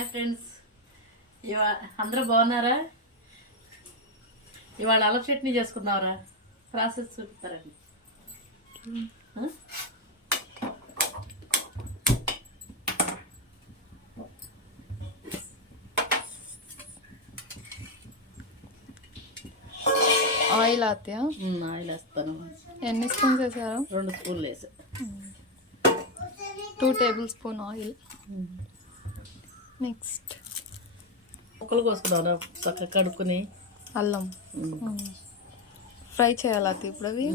Hi friends, అందరూ బాగున్నారా? ఇవాళ అలవ చట్నీ చేసుకుందాంరా. ప్రాసెస్ చూపిస్తారండి. ఆయిల్ ఆతయా? ఆయిల్ వేస్తాను. ఎన్ని స్పూన్స్ వేసారు? 2 స్పూన్లు వేసా. 2 టేబుల్ స్పూన్ ఆయిల్. నెక్స్ట్ ముక్కలు కోసుకున్నాను చక్కగా కడుక్కుని. అల్లం ఫ్రై చేయాలి ఇప్పుడు అవి.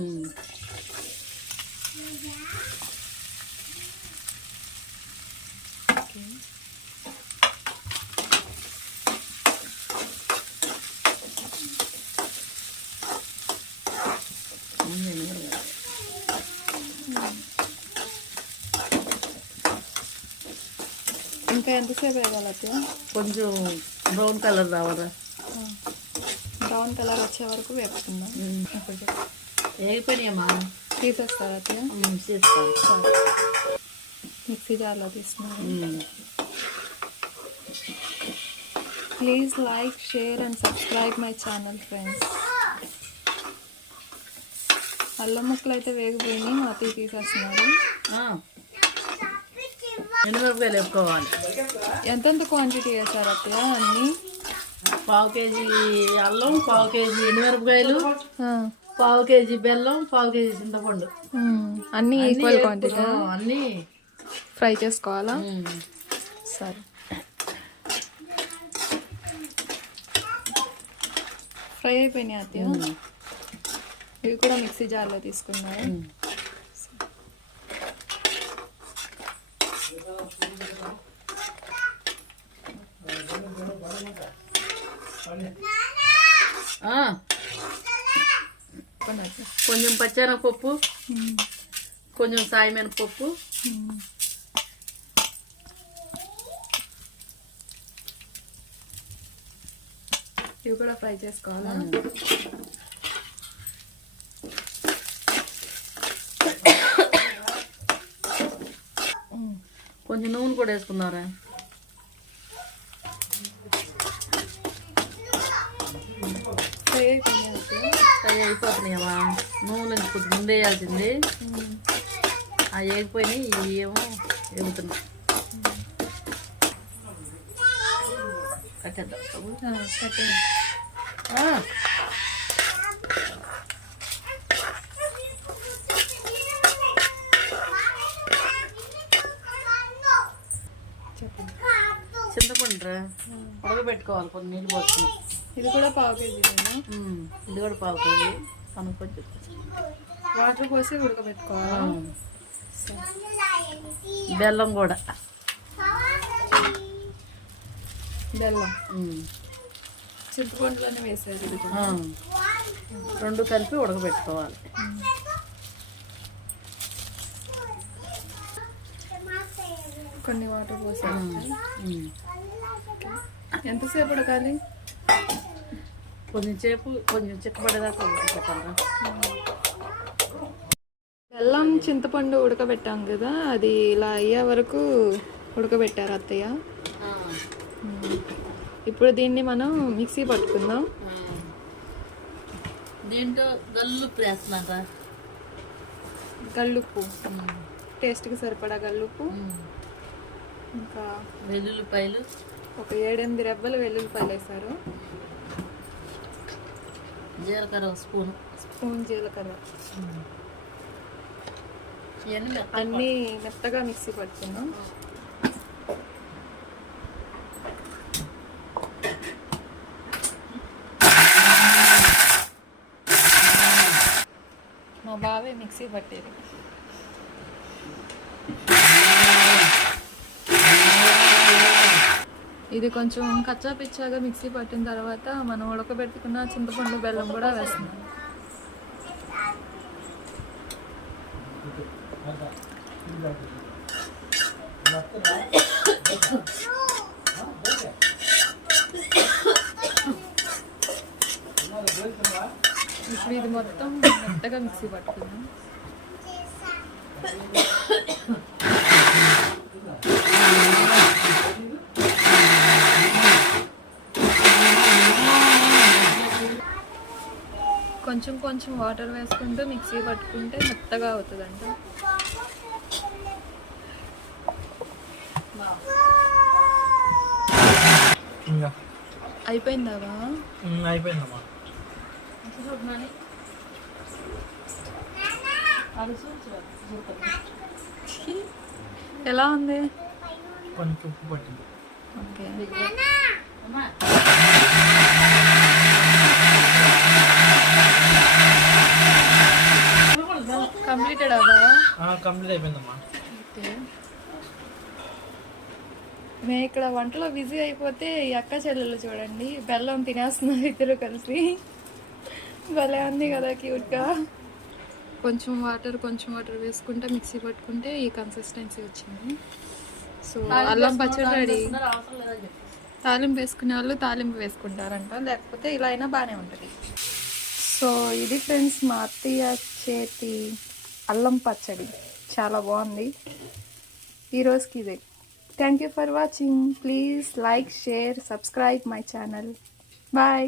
ఇంకా ఎంతసేపు వేయాలి? కొంచెం బ్రౌన్ కలర్ రావాలా. బ్రౌన్ కలర్ వచ్చే వరకు వేపుకుందాం. వేగిపోయినాయమ్మా, తీసేస్తారా? తీస్తాను. మిక్సీ జార్లో తీసుకున్నాను. Please like, share and subscribe my channel friends. అల్లం ముక్కలు అయితే వేగిపోయినాయి, మా అత్తయ్య తీసేస్తున్నారు. ఎండుమిరపకాయలు వేపుకోవాలి. ఎంతెంత క్వాంటిటీ వేసారు అత్తయ్య? అన్నీ 1/2 కేజీ అల్లం, 1/2 కేజీ ఎండుమిరపకాయలు, 1/2 కేజీ బెల్లం, 1/2 కేజీ చింతపండు. అన్నీ ఈక్వల్ క్వాంటిటీ. అన్నీ ఫ్రై చేసుకోవాలా? సరే, ఫ్రై అయిపోయినాయి అత్తయ్య. ఇవి కూడా మిక్సీ జార్లో తీసుకున్నారు. కొంచెం పచ్చెనగపప్పు, కొంచెం సాయమినపప్పు, ఇవి కూడా ఫ్రై చేసుకోవాలా? కొంచెం నూనె కూడా వేసుకున్నారా? ఫ్రై అయిపోయినాయి. ఫ్రై అయిపోతున్నాయమ్మా. నూనె కొంచెం ముందు వేయాల్సింది. అవి వేగిపోయినాయి, ఇవి ఏమో వేగుతున్నాయి. కట్టేద్దాం. చింతపండు ఉడకబెట్టుకోవాలి, కొన్ని నీళ్ళు పోసుకుని. ఇది కూడా 1/2 కేజీ. ఇది కూడా 1/2 కేజీ. కనుక్కొచ్చి వాటర్ పోసి ఉడకబెట్టుకోవాలి. బెల్లం కూడా. బెల్లం చింతపండులోనే వేసేది. ఇది కూడా 2 కలిపి ఉడకబెట్టుకోవాలి. కొన్ని వాటర్ పోసేది. ఎంతసేపు ఉడకాలి? కొంచెం చిక్కబడేదాకా ఉడకబెట్టాలి. బెల్లం చింతపండు ఉడకబెట్టాం కదా, అది ఇలా అయ్యే వరకు ఉడకబెట్టారు అత్తయ్య. ఇప్పుడు దీన్ని మనం మిక్సీ పట్టుకుందాం. దీంట్లో గల్లుప్పు వేస్తున్నారా? గల్లుప్పు, టేస్ట్కి సరిపడా గల్లుప్పు. ఇంకా వెల్లుల్లిపాయలు, ఒక 7-8 రెబ్బలు వెల్లుల్లిపాయలు వేసారు. జీలకర్ర 1 స్పూన్ జీలకర్ర. అన్నీ మెత్తగా మిక్సీ పట్టుకున్నాం. మా బావే మిక్సీ పట్టేది. ఇది కొంచెం కచ్చా పిచ్చాగా మిక్సీ పట్టిన తర్వాత మనం ఉడకబెట్టుకున్న చింతపండు బెల్లం కూడా వేస్తున్నాం. ఇప్పుడు ఇది మొత్తం మెత్తగా మిక్సీ పట్టుకున్నాం. కొంచెం కొంచెం వాటర్ వేసుకుంటూ మిక్సీ పట్టుకుంటే మెత్తగా అవుతుందంట. ఇంకా అయిపోయిందావా? అయిపోయిందమ్మా. ఎలా ఉంది? కొంచెం ఉప్పు పట్టింది. ఓకే. కంప్లీటెడ్ అవ్వా? కంప్లీట్ అయిపోయిందమ్మా. ఓకే. మేము ఇక్కడ వంటలో బిజీ అయిపోతే ఈ అక్క చెల్లెలు చూడండి బెల్లం తినేస్తున్నారు ఇద్దరు కలిసి. భలే ఉంది కదా క్యూట్గా. కొంచెం వాటర్ వేసుకుంటే మిక్సీ పట్టుకుంటే ఈ కన్సిస్టెన్సీ వచ్చింది. సో అల్లం పచ్చడి రెడీ. తాలింపు వేసుకునే వాళ్ళు తాలింపు వేసుకుంటారంట, లేకపోతే ఇలా అయినా బాగానే ఉంటుంది. సో ఇది ఫ్రెండ్స్ మా అత్తయ్య చేతి అల్లం పచ్చడి, చాలా బాగుంది. ఈరోజుకి ఇదే. Thank you for watching. Please like, share, subscribe my channel. Bye.